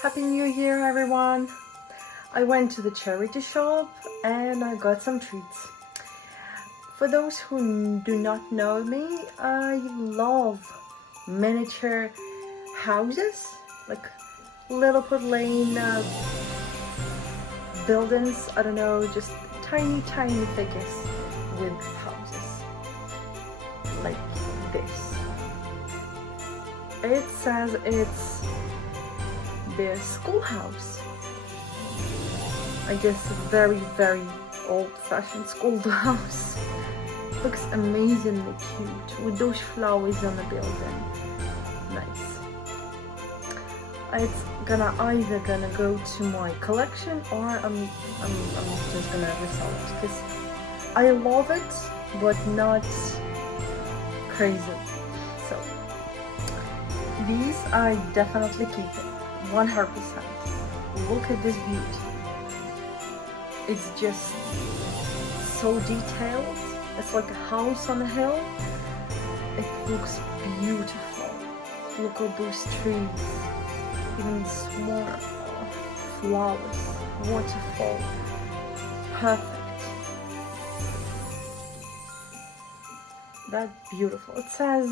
Happy New Year, everyone! I went to the charity shop and I got some treats. For those who do not know me, I love miniature houses, like little porcelain buildings, I don't know, just tiny figures with houses, like this. It says it's the schoolhouse. I guess a very old-fashioned schoolhouse. Looks amazingly cute with those flowers on the building. Nice. It's either gonna go to my collection or I'm just gonna resell it because I love it, but not crazy. So these I definitely keep it. 100%. Look at this beauty. It's just so detailed. It's like a house on a hill. It looks beautiful. Look at those trees. Even small flowers. Waterfall. Perfect. That's beautiful. It says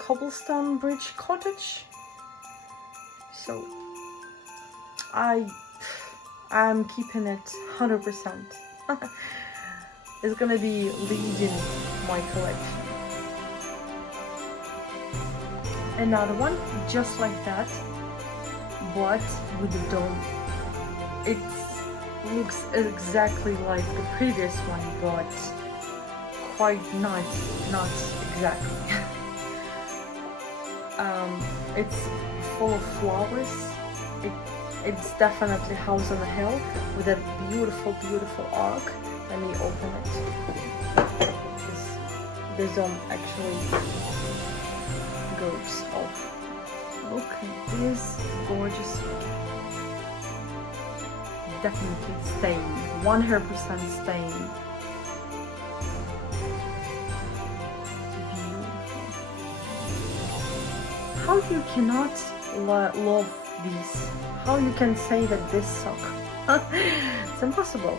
Cobblestone Bridge Cottage. So I'm keeping it 100%. It's gonna be leading my collection. Another one just like that, but with the dome. It looks exactly like the previous one, but quite not exactly. It's full of flowers. It's definitely house on a hill with a beautiful arc. Let me open it. The dome actually goes off. Look at this gorgeous. Definitely stain. 100% stain. How you cannot love these? How you can say that this suck? It's impossible.